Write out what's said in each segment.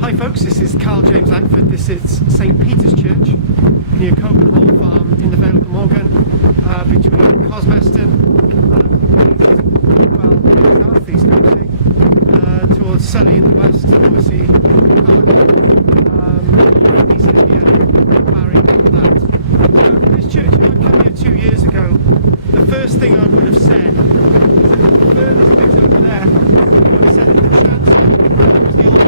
Hi folks, this is Karl-James Langford. This is St Peter's Church near Cogan Farm in the Vale of Glamorgan, between Cosmeston, south east actually, towards Sully in the west, obviously Cogan, east India, Barry, that. This church, when I came here 2 years ago, the first thing I would have said is that the furthest bit over there, I would have said that the chancel was the old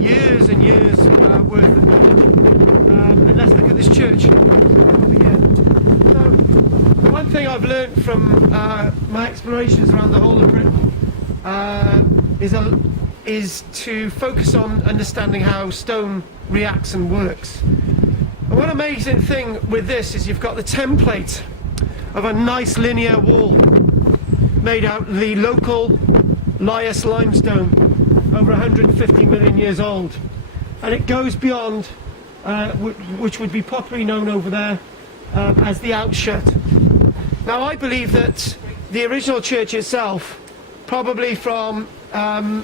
years and years worth of knowledge. And let's look at this church over here. So, one thing I've learned from my explorations around the whole of Britain is to focus on understanding how stone reacts and works. And one amazing thing with this is you've got the template of a nice linear wall made out of the local Lias limestone, over 150 million years old, and it goes beyond which would be popularly known over there as the outshut. Now I believe that the original church itself, probably from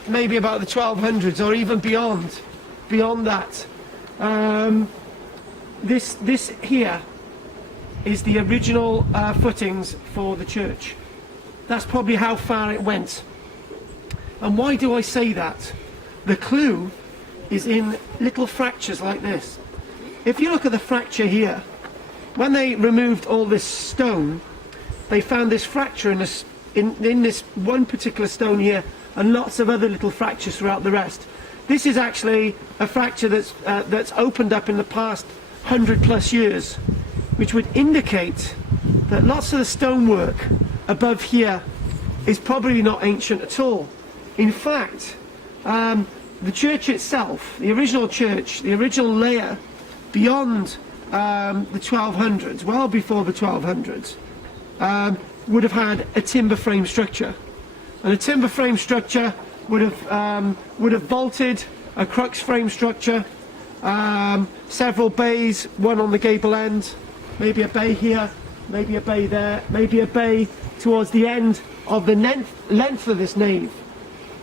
maybe about the 1200s or even beyond that, this here is the original footings for the church. That's probably how far it went. And why do I say that? The clue is in little fractures like this. If you look at the fracture here, when they removed all this stone, they found this fracture in this one particular stone here, and lots of other little fractures throughout the rest. This is actually a fracture that's opened up in the past 100+ years, which would indicate that lots of the stonework above here is probably not ancient at all. In fact, the church itself, the original church, the original layer beyond the 1200s, well before the 1200s, would have had a timber frame structure. And a timber frame structure would have vaulted, a crux frame structure, several bays, one on the gable end, maybe a bay here, maybe a bay there, maybe a bay towards the end of the length of this nave.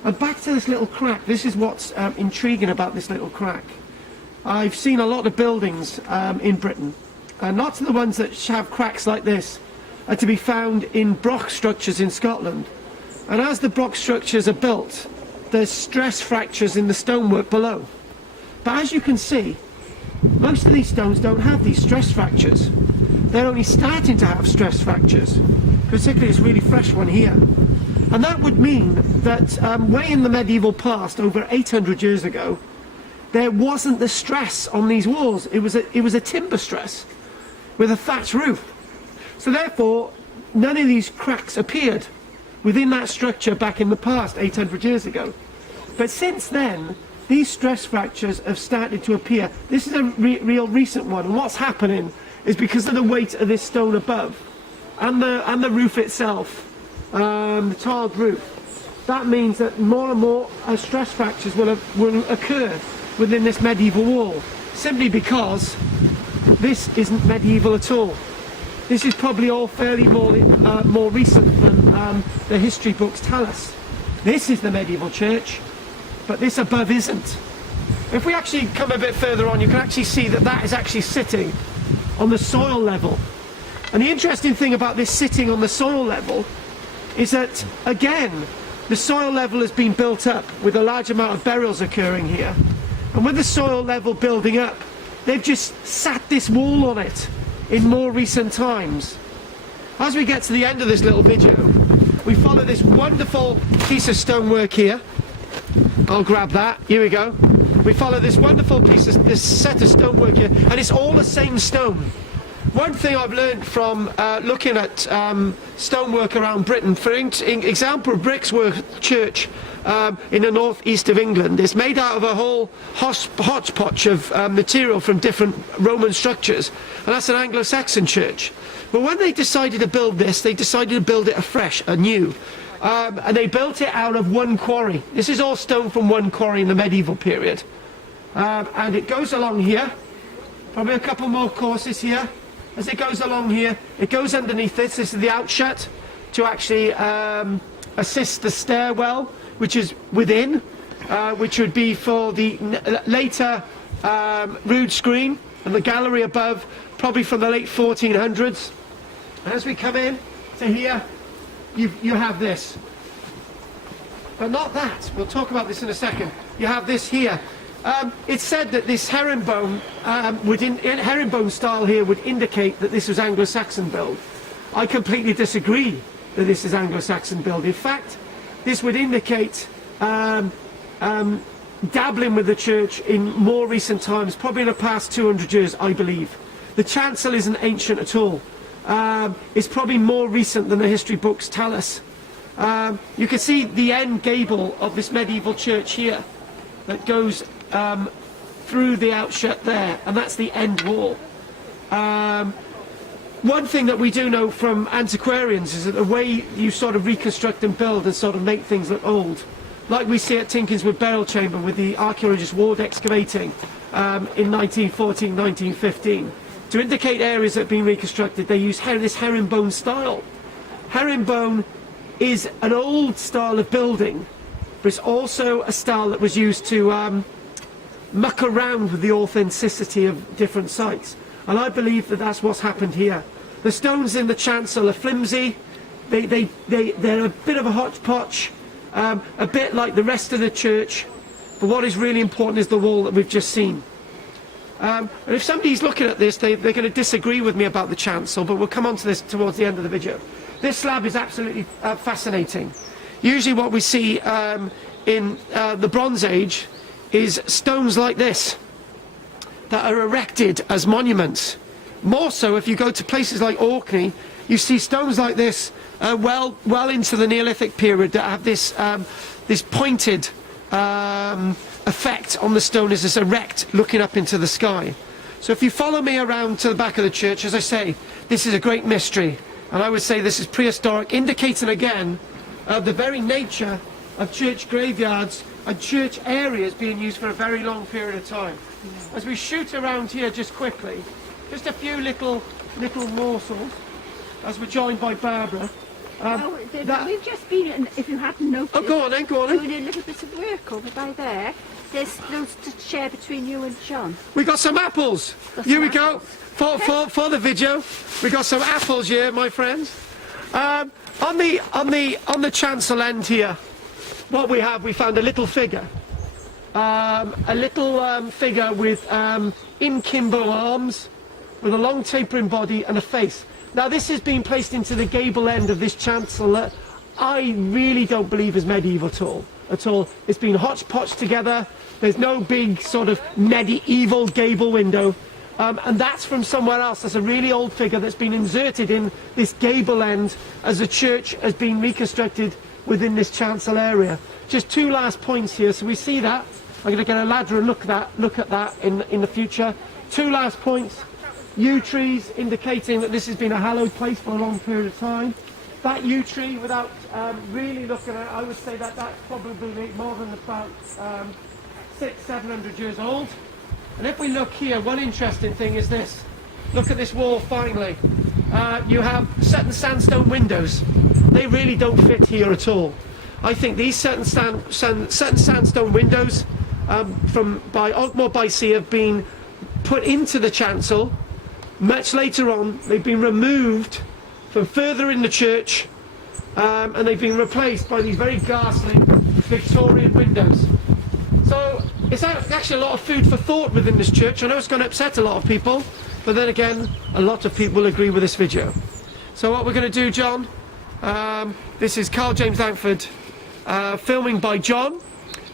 And back to this little crack. This is what's intriguing about this little crack. I've seen a lot of buildings in Britain, and lots of the ones that have cracks like this are to be found in block structures in Scotland. And as the block structures are built, there's stress fractures in the stonework below. But as you can see, most of these stones don't have these stress fractures. They're only starting to have stress fractures, particularly this really fresh one here. And that would mean that way in the medieval past, over 800 years ago, there wasn't the stress on these walls. It was a timber stress with a thatched roof. So therefore, none of these cracks appeared within that structure back in the past, 800 years ago. But since then, these stress fractures have started to appear. This is a real recent one. And what's happening is because of the weight of this stone above and the roof itself, the tiled roof, that means that more and more stress fractures will occur within this medieval wall, simply because this isn't medieval at all. This is probably all fairly more recent than the history books tell us. This is the medieval church, but this above isn't. If we actually come a bit further on, you can actually see that that is actually sitting on the soil level. And the interesting thing about this sitting on the soil level is that, again, the soil level has been built up with a large amount of burials occurring here. And with the soil level building up, they've just sat this wall on it in more recent times. As we get to the end of this little video, we follow this wonderful piece of stonework here. I'll grab that, here we go. We follow this wonderful piece of, this set of stonework here, and it's all the same stone. One thing I've learned from looking at stonework around Britain, for example, Brixworth Church in the northeast of England is made out of a whole hodgepodge of material from different Roman structures, and that's an Anglo-Saxon church. But when they decided to build this, they decided to build it afresh, anew. And they built it out of one quarry. This is all stone from one quarry in the medieval period. And it goes along here, probably a couple more courses here. As it goes along here, it goes underneath this. This is the outshut to actually assist the stairwell, which is within, which would be for the later rood screen, and the gallery above, probably from the late 1400s. And as we come in to here, you have this. But not that. We'll talk about this in a second. You have this here. It's said that this herringbone herringbone style here would indicate that this was Anglo-Saxon build. I completely disagree that this is Anglo-Saxon build. In fact, this would indicate dabbling with the church in more recent times, probably in the past 200 years, I believe. The chancel isn't ancient at all. It's probably more recent than the history books tell us. You can see the end gable of this medieval church here that goes through the outshut there, and that's the end wall. One thing that we do know from antiquarians is that the way you sort of reconstruct and build and sort of make things look old, like we see at Tinkinswood Burial Chamber with the archaeologist Ward excavating in 1914, 1915. To indicate areas that have been reconstructed, they use this herringbone style. Herringbone is an old style of building, but it's also a style that was used to muck around with the authenticity of different sites. And I believe that that's what's happened here. The stones in the chancel are flimsy. They're a bit of a hodgepodge, a bit like the rest of the church. But what is really important is the wall that we've just seen. And if somebody's looking at this, they're going to disagree with me about the chancel, but we'll come on to this towards the end of the video. This slab is absolutely fascinating. Usually what we see in the Bronze Age is stones like this that are erected as monuments. More so if you go to places like Orkney, you see stones like this well into the Neolithic period that have this this pointed effect on the stone as it's erect, looking up into the sky. So if you follow me around to the back of the church, as I say, this is a great mystery, and I would say this is prehistoric, indicating again the very nature of church graveyards and church areas being used for a very long period of time. As we shoot around here just quickly, just a few little morsels, as we're joined by Barbara. We've just been, if you hadn't noticed, go on then. doing a little bit of work over by there. There's those to share between you and John. We got some apples. Here we go. For the video, we got some apples here, my friends. On the chancel end here, what we found a little figure. Figure with in-kimbo arms, with a long tapering body and a face. Now this has been placed into the gable end of this chancel that I really don't believe is medieval at all. It's been hodgepodged together. There's no big sort of medieval gable window. And that's from somewhere else. That's a really old figure that's been inserted in this gable end as the church has been reconstructed within this chancel area. Just two last points here. So we see that. I'm going to get a ladder and look at that in the future. Two last points. Yew trees indicating that this has been a hallowed place for a long period of time. That yew tree, without really looking at it, I would say that that's probably more than about 600-700 years old. And if we look here, one interesting thing is this. Look at this wall finally. You have certain sandstone windows. They really don't fit here at all. I think these certain sandstone windows by Ogmore by Sea have been put into the chancel. Much later on, they've been removed from further in the church, and they've been replaced by these very ghastly Victorian windows. So it's actually a lot of food for thought within this church. I know it's going to upset a lot of people, but then again, a lot of people will agree with this video. So what we're going to do, John, this is Karl-James Langford, filming by John,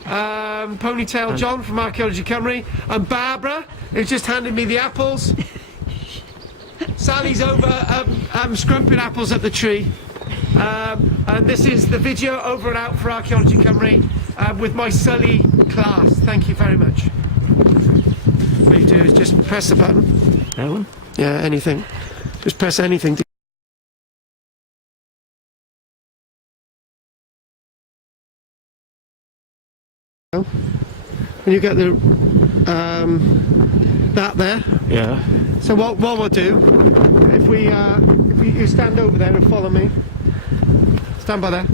Ponytail John from Archaeology Cymru, and Barbara, who's just handed me the apples. Sally's over scrumping apples at the tree. And this is the video over and out for Archaeology Cymru with my Sully class. Thank you very much. What you do is just press the button. That one? Yeah, anything. Just press anything. When you get the that there. Yeah. So what we'll do, if you stand over there and follow me, stand by there.